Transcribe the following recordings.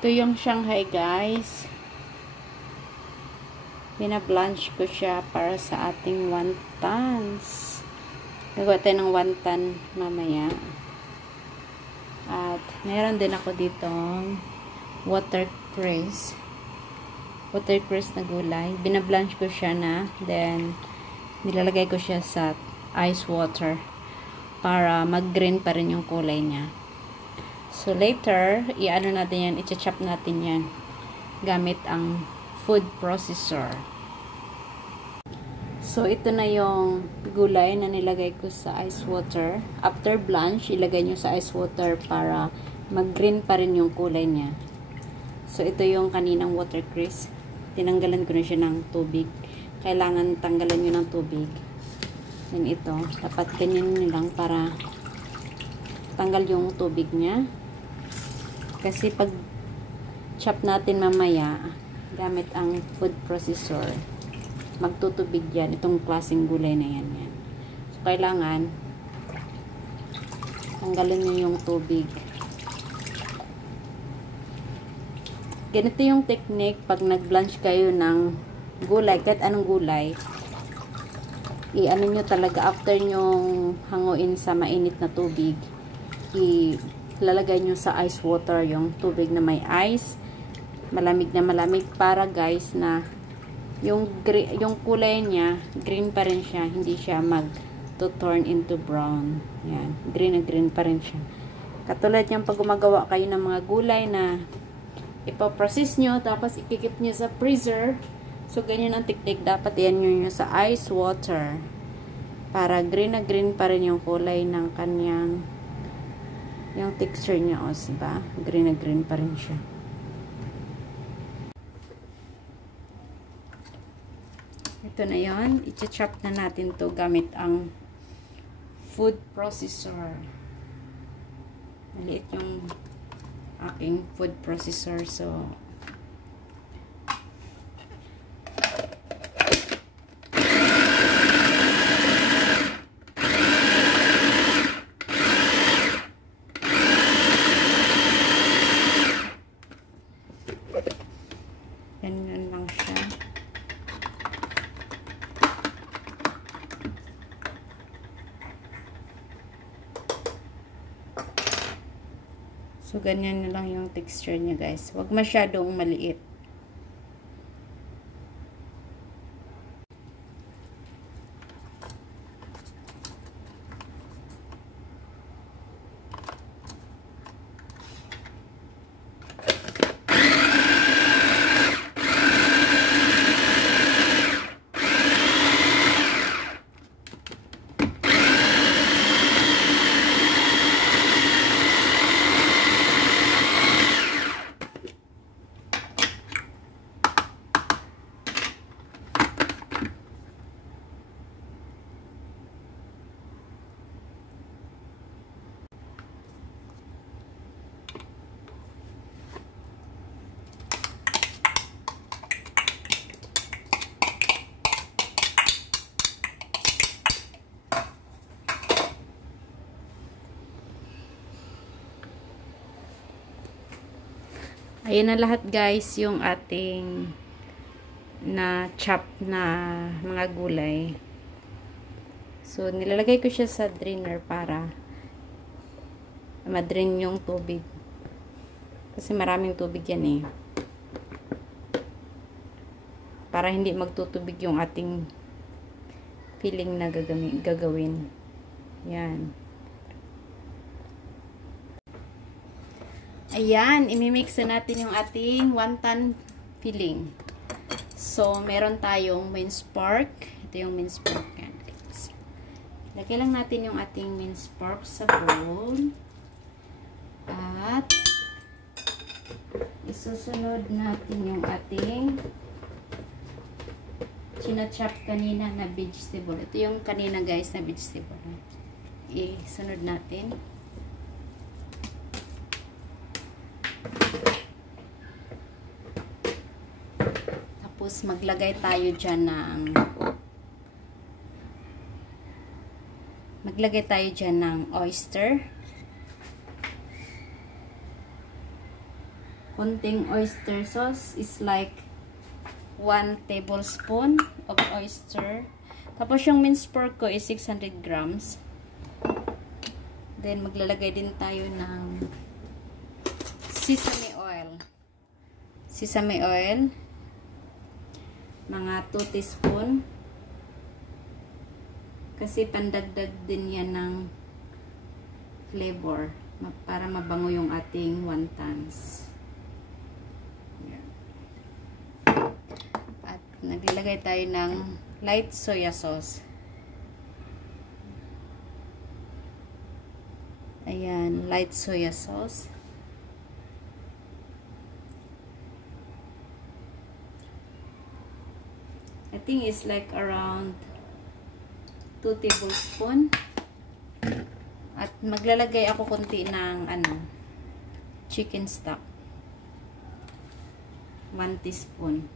Ito yung Shanghai, guys. Pinablanch ko siya para sa ating wontons. Gagawa tayo ng wonton mamaya. At meron din ako ditong watercress. Watercress na gulay. Binablanch ko siya na. Then, nilalagay ko siya sa ice water para mag-green pa rin yung kulay niya. So, later, i-ano natin yan, i-chop natin yan gamit ang food processor. So, ito na yung gulay na nilagay ko sa ice water. After blanch, ilagay nyo sa ice water para mag-green pa rin yung kulay niya. So, ito yung kaninang watercress. Tinanggalan ko na siya ng tubig. Kailangan tanggalan nyo ng tubig. Then ito, dapat ganyan nyo lang para tanggal yung tubig niya. Kasi pag chop natin mamaya, gamit ang food processor, magtutubig yan. Itong klaseng gulay na yan. So, kailangan tanggalin nyo yung tubig. Ganito yung technique pag nag-blanch kayo ng gulay, kahit anong gulay. I-ano nyo talaga, after nyo hanguin sa mainit na tubig, ilalagay nyo sa ice water yung tubig na may ice, malamig na malamig, para guys na yung kulay niya, green pa rin siya, hindi siya mag-turn into brown. Yan, green na green pa rin siya. Katulad niyang pag gumagawa kayo ng mga gulay na ipaprocess nyo, tapos ikikip nyo sa freezer. So, ganyan ang technique. Dapat yan nyo sa ice water para green na green pa rin yung kulay ng kanyang yung texture niya, o diba? Green na green pa rin siya. Ito na yon, i-chop na natin to gamit ang food processor. Maliit yung aking food processor, so ganyan lang siya. So, ganyan na lang yung texture niya, guys. Huwag masyadong maliit. Ayan na lahat, guys, yung ating na chop na mga gulay. So, nilalagay ko siya sa drainer para ma-drain yung tubig. Kasi maraming tubig yan eh. Para hindi magtutubig yung ating filling na gagawin. Yan. Ayan, imimix na natin yung ating wonton filling. So, meron tayong minced pork. Ito yung minced pork. Yan. Lagay lang natin yung ating minced pork sa bowl. At isusunod natin yung ating chinachop kanina na vegetable. Ito yung kanina, guys, na vegetable. Isunod natin. Tapos, maglagay tayo dyan ng oyster. konting oyster sauce is like 1 tablespoon of oyster. Tapos yung minced pork ko is 600 grams. Then maglalagay din tayo ng sesame oil. Sesame oil. Mga 2 teaspoon. Kasi pandagdag din yan ng flavor para mabango yung ating wontons. At naglalagay tayo ng light soya sauce. Ayan, light soya sauce. I think it's like around 2 tablespoon. At maglalagay ako konti ng chicken stock. 1 teaspoon.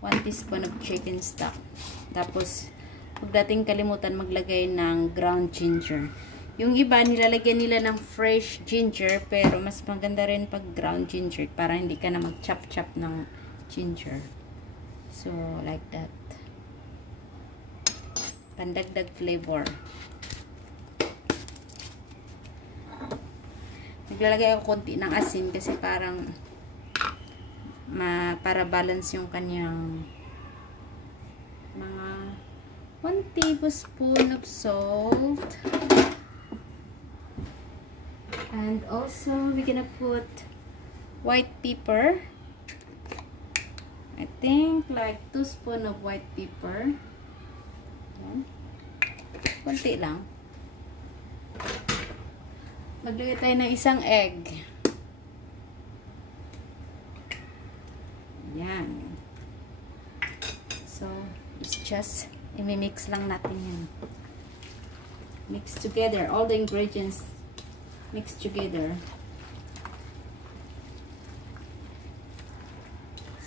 1 teaspoon of chicken stock. Tapos, huwag nating kalimutan maglagay ng ground ginger. Yung iba, nilalagyan nila ng fresh ginger, pero mas maganda rin pag ground ginger para hindi ka na mag-chop-chop ng ginger. So, like that. Pandagdag flavor. Naglalagay ako konti ng asin kasi parang para balance yung kanyang mga 1 tablespoon of salt. And also, we're gonna put white pepper. I think like 2 spoon of white pepper. Konti lang. Maglagay tayo ng isang egg. Yan. So, it's just i-mix lang natin yun. Mix together. All the ingredients mix together.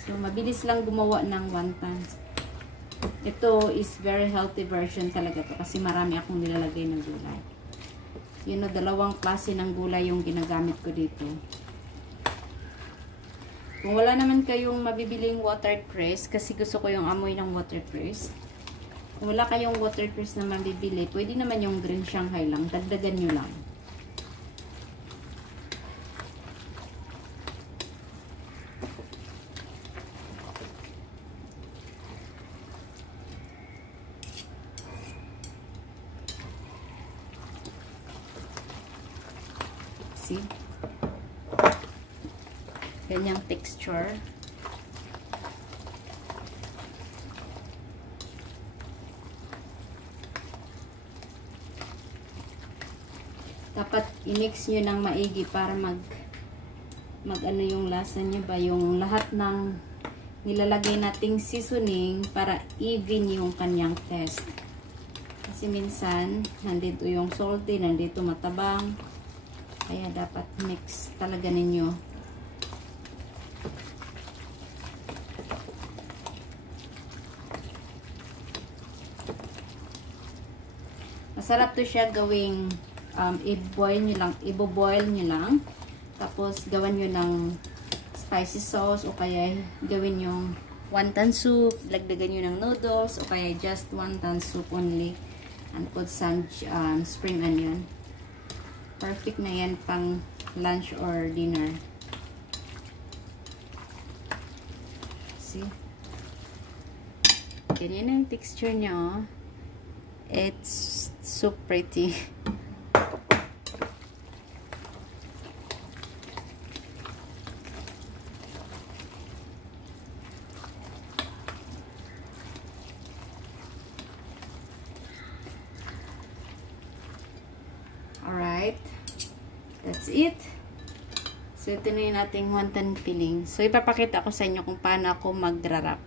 So, mabilis lang gumawa ng wontons. Ito is very healthy version talaga to kasi marami akong nilalagay ng gulay. You know, 2 klase ng gulay yung ginagamit ko dito. Kung wala naman kayong mabibiling watercress, kasi gusto ko yung amoy ng watercress. Kung wala kayong watercress na mabibili, pwede naman yung green Shanghai lang. Dagdagan nyo lang. See? Ganyang texture. Dapat i-mix nyo ng maigi para mag ano yung lasa nyo ba, yung lahat ng nilalagay nating seasoning para even yung kanyang taste. Kasi minsan nandito yung salty, nandito matabang. Kaya dapat mix talaga ninyo. Masarap to siya gawing i-boil nyo lang. Tapos gawan nyo ng spicy sauce o kaya gawin yung wonton soup, lagdagan nyo ng noodles o kaya just wonton soup only and put some spring onion. Perfect na yan pang lunch or dinner. See? Ganyan ang texture niya, oh. It's so pretty. Alright. That's it. So, ito na yung ating wonton filling. So, ipapakita ko sa inyo kung paano ako mag-wrap.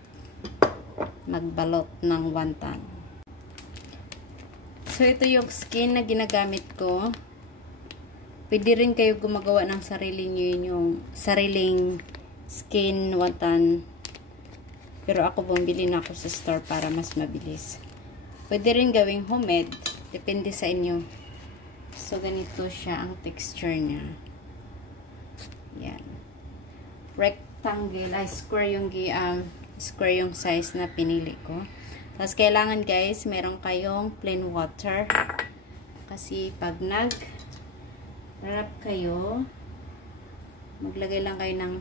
Magbalot ng wonton. So, ito yung skin na ginagamit ko. Pwede rin kayo gumagawa ng sarili nyo yung sariling skin wonton. Pero ako bumili na ako sa store para mas mabilis. Pwede rin gawing homemade. Depende sa inyo. So, ganito siya ang texture niya. Yan. Rectangle, square yung size na pinili ko. Tapos, kailangan guys, meron kayong plain water. Kasi, pag nag-wrap kayo, maglagay lang kayo ng,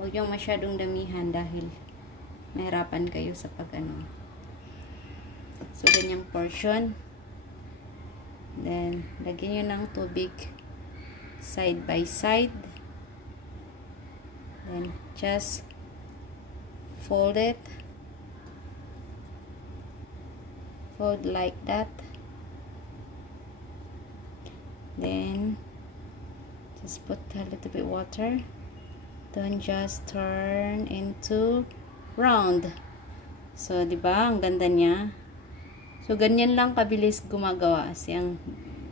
huwag yung masyadong damihan dahil mahirapan kayo sa pag-ano. So, ganyang portion. Then, lagyan nyo ng tubig side by side. Then, just fold it. Fold like that. Then, just put a little bit water. Then, just turn into round. So, diba? Ang ganda niya. So, ganyan lang kabilis gumagawa siyang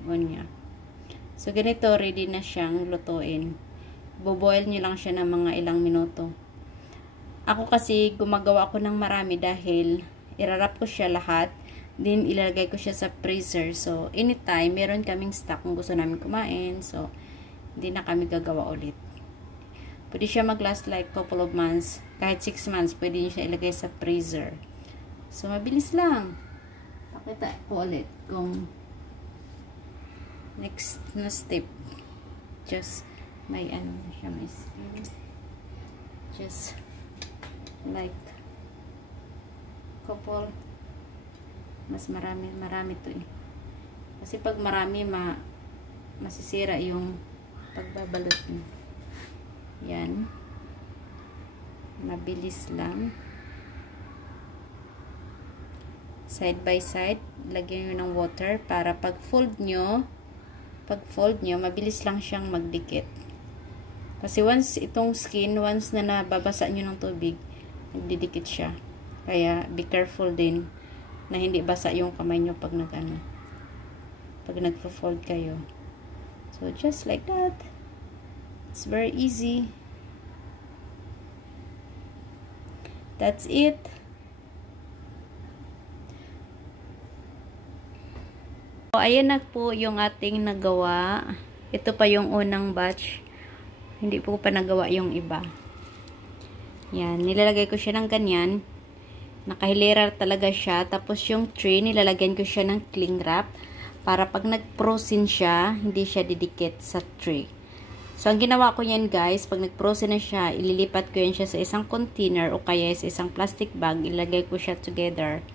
niya. So, ganito, ready na siyang lutuin. Boboil nyo lang siya ng mga ilang minuto. Ako kasi, gumagawa ako ng marami dahil irarap ko siya lahat. Then, ilalagay ko siya sa freezer. So, anytime, meron kaming stock kung gusto namin kumain. So, hindi na kami gagawa ulit. Pwede siya mag-last like couple of months. Kahit 6 months, pwede nyo siya ilagay sa freezer. So, mabilis lang. Pakita ko ulit kung next na step. Just may ano siya, may skin. Just like couple. Mas marami to eh. Kasi pag marami masisira yung pagbabalot niya. Yan. Mabilis lang. Side by side, lagyan nyo ng water para pag fold nyo, mabilis lang siyang magdikit. Kasi once itong skin, once na nababasa nyo ng tubig, nagdidikit siya. Kaya, be careful din na hindi basa yung kamay nyo pag nagpo-fold kayo. So, just like that. It's very easy. That's it. So, ayan na po yung ating nagawa. Ito pa yung unang batch. Hindi po pa nagawa yung iba. Yan. Nilalagay ko siya ng ganyan. Nakahilera talaga siya. Tapos yung tray, nilalagyan ko siya ng cling wrap. Para pag nag-frozen siya, hindi siya didikit sa tray. So, ang ginawa ko yan guys, pag nag-frozen na siya, ililipat ko yan siya sa isang container o kaya sa isang plastic bag. Ilagay ko siya together.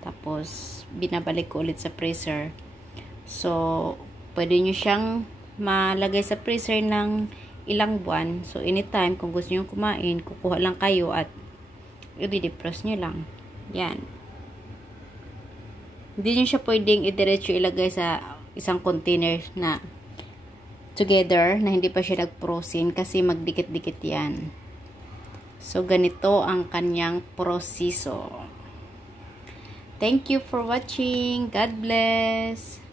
Tapos, binabalik ko ulit sa freezer. So, pwede nyo siyang malagay sa freezer ng ilang buwan. So, anytime, kung gusto nyo kumain, kukuha lang kayo at i-defrost nyo lang. Yan. Hindi nyo siya pwedeng i-diretso ilagay sa isang container na together, na hindi pa siya nag-frozen kasi magdikit-dikit yan. So, ganito ang kanyang proseso. Thank you for watching. God bless.